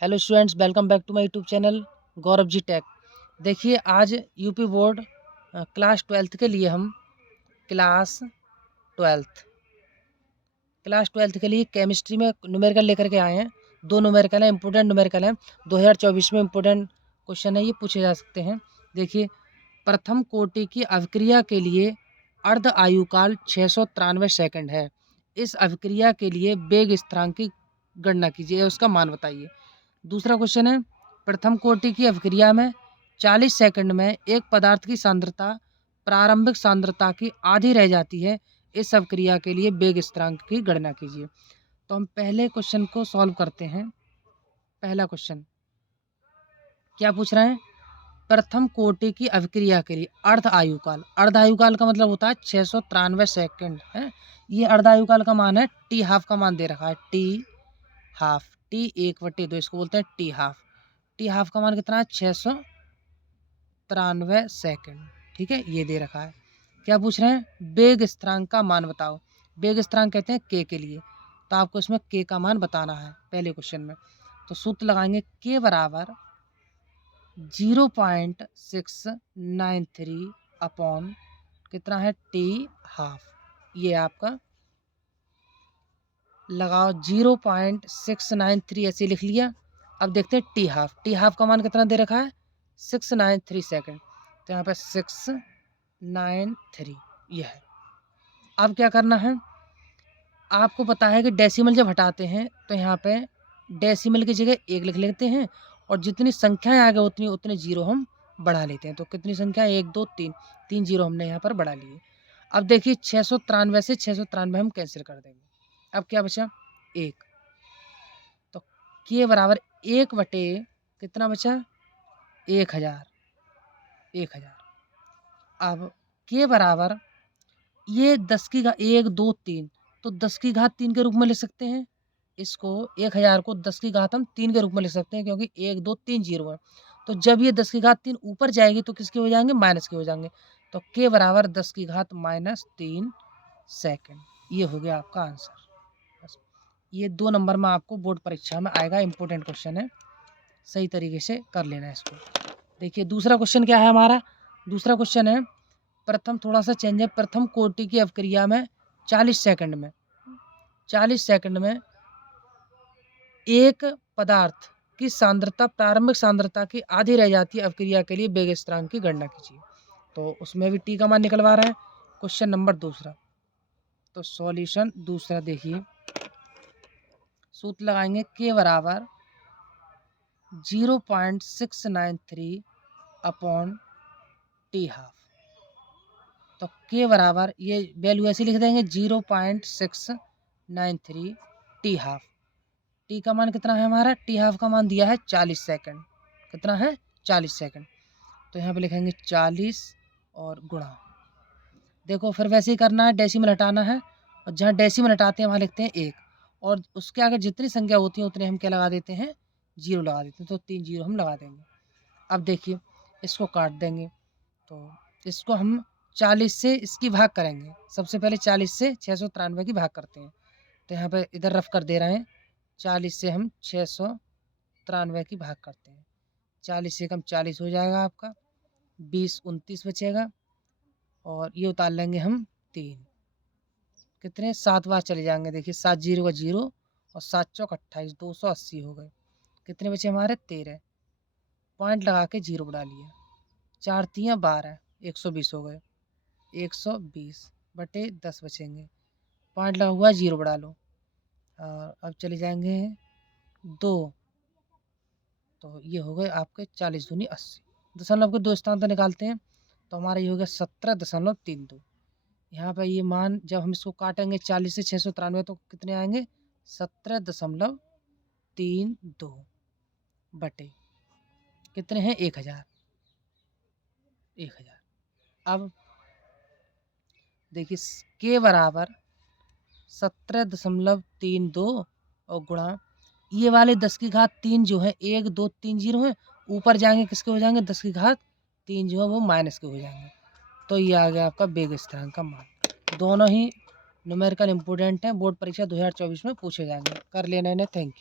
Hello students, welcome back to my YouTube channel Gaurav ji tech. देखिए, आज UP board class 12th के लिए हम क्लास 12th के लिए केमिस्ट्री में न्यूमेरिकल लेकर के आए हैं। 2 न्यूमेरिकल हैं, इंपोर्टेंट न्यूमेरिकल हैं। 2024 में इंपोर्टेंट क्वेश्चन है, ये पूछे जा सकते हैं। देखिए, प्रथम कोटि की अभिक्रिया के लिए अर्ध आयुकाल 693 सेकंड है। इस अभिक्रिया के लिए वेग स्थिरांक की गणना कीजिए, उसका मान बताइए। दूसरा क्वेश्चन है, प्रथम कोटि की अभिक्रिया में 40 सेकंड में एक पदार्थ की सांद्रता प्रारंभिक सांद्रता की आधी रह जाती है। इस अभिक्रिया के लिए वेग स्थिरांक की गणना कीजिए। तो हम पहले क्वेश्चन को सॉल्व करते हैं। पहला क्वेश्चन क्या पूछ रहे हैं? प्रथम कोटि की अभिक्रिया के लिए अर्ध आयुकाल। अर्ध आयुकाल का मतलब होता है 693 सेकंड है। ये अर्ध आयुकाल का मान है। टी हाफ का मान दे रखा है, टी हाफ, टी 1/2, इसको बोलते हैं टी हाफ। टी हाफ का मान कितना है? 693 सेकंड। ठीक है, ये दे रखा है। क्या पूछ रहे हैं? वेग स्थिरांक का मान बताओ। वेग स्थिरांक कहते हैं के लिए, तो आपको इसमें के का मान बताना है पहले क्वेश्चन में। तो सूत्र लगाएंगे के बराबर 0.693 अपॉन कितना है? T half. ये आपका लगाओ 0.693 ऐसे लिख लिया। अब देखते हैं टी हाफ। टी हाफ का मान कितना दे रखा है? 693 सेकंड। तो यहाँ पे 693 ये है। अब क्या करना है? आपको पता है कि डेसिमल जब हटाते हैं तो यहाँ पे डेसिमल की जगह 1 लिख लेते हैं, और जितनी संख्याएं आगे उतनी उतने जीरो हम बढ़ा लेते हैं। तो कितनी संख्या? 1 2 3, 3 जीरो हमने यहाँ पर बढ़ा लिए। अब देखिए, 693 से 693 हम कैंसिल कर देंगे। अब क्या बचा? 1। तो के बराबर 1/, कितना बचा? 1000। 1000। अब के बराबर ये 10 की घात 1 2 3, तो 10 की घात 3 के रूप में लिख सकते हैं इसको। 1000 को 10 की घात हम 3 के रूप में लिख सकते हैं, क्योंकि 1 2 3 जीरो है। तो जब ये 10 की घात 3 ऊपर जाएगी तो किसके हो जाएंगे? माइनस के हो जाएंगे। तो के बराबर 10 की घात -3 सेकंड। ये हो गया आपका आंसर। बस, ये 2 नंबर में आपको बोर्ड परीक्षा में आएगा। इंपॉर्टेंट क्वेश्चन है, सही तरीके से कर लेना है इसको। देखिए, दूसरा क्वेश्चन क्या है हमारा? दूसरा क्वेश्चन है, प्रथम थोड़ा सा चेंज है। प्रथम कोटि की अभिक्रिया में 40 सेकंड में 40 सेकंड में एक पदार्थ की सांद्रता प्रारंभिक सांद्रता की आधी रह जाती है। अभिक्रिया के लिए वेग स्थिरांक की गणना कीजिए। तो उसमें भी टी का मान निकलवा रहा है। क्वेश्चन नंबर दूसरा, तो सॉल्यूशन दूसरा देखिए, सूत्र लगाएंगे के बराबर 0.693 अपॉन टी हाफ। तो के बराबर ये वैल्यू ऐसे लिख देंगे 0.693 टी हाफ। टी का मान कितना है हमारा? टी हाफ का मान दिया है 40 सेकंड। कितना है? 40 सेकंड। तो यहाँ पे लिखेंगे 40 और गुणा। देखो, फिर वैसे ही करना है, डेसिमल हटाना है, और जहाँ डेसिमल हटाते हैं वहाँ लिखते हैं 1, और उसके आगे जितनी संख्या होती है उतने हम क्या लगा देते हैं? जीरो लगा देते हैं। तो 3 जीरो हम लगा देंगे। अब देखिए, इसको काट देंगे। तो इसको हम 40 से इसकी भाग करेंगे। सबसे पहले 40 से 693 की भाग करते हैं। तो यहाँ पे इधर रफ कर दे रहे हैं। 40 से हम 693 की भाग करते हैं। 40 से कम 40 हो जाएगा आपका, 20 29 बचेगा, और ये उतार लेंगे हम 3। कितने? 7 बार चले जाएंगे। देखिए, 7 जीरो का 0, और 7 चौक 28, 280 हो गए। कितने बचे हमारे? 13। पॉइंट लगा के 0 बढ़ा लिया। 4 3 12, 120 हो गए। 120/10 बचेंगे। पॉइंट लगा हुआ है, 0 बढ़ा लो। अब चले जाएंगे 2, तो ये हो गए आपके 40 दूनी 80। दशमलव के 2 स्थान तो निकालते हैं, तो हमारा ये हो गया 17.32। यहाँ पर ये मान जब हम इसको काटेंगे 40 से 693, तो कितने आएंगे? 17.32 बटे कितने हैं? 1000। 1000। अब देखिए, के बराबर 17.32 और गुणा ये वाले 10 की घात 3 जो है, 1 2 3 जीरो है, ऊपर जाएंगे किसके हो जाएंगे? 10 की घात 3 जो है वो माइनस के हो जाएंगे। तो ये आ गया आपका वेग स्थिरांक का मान। दोनों ही न्यूमेरिकल इंपोर्टेंट है, बोर्ड परीक्षा 2024 में पूछे जाएंगे। कर लेना इन्हें। Thank you.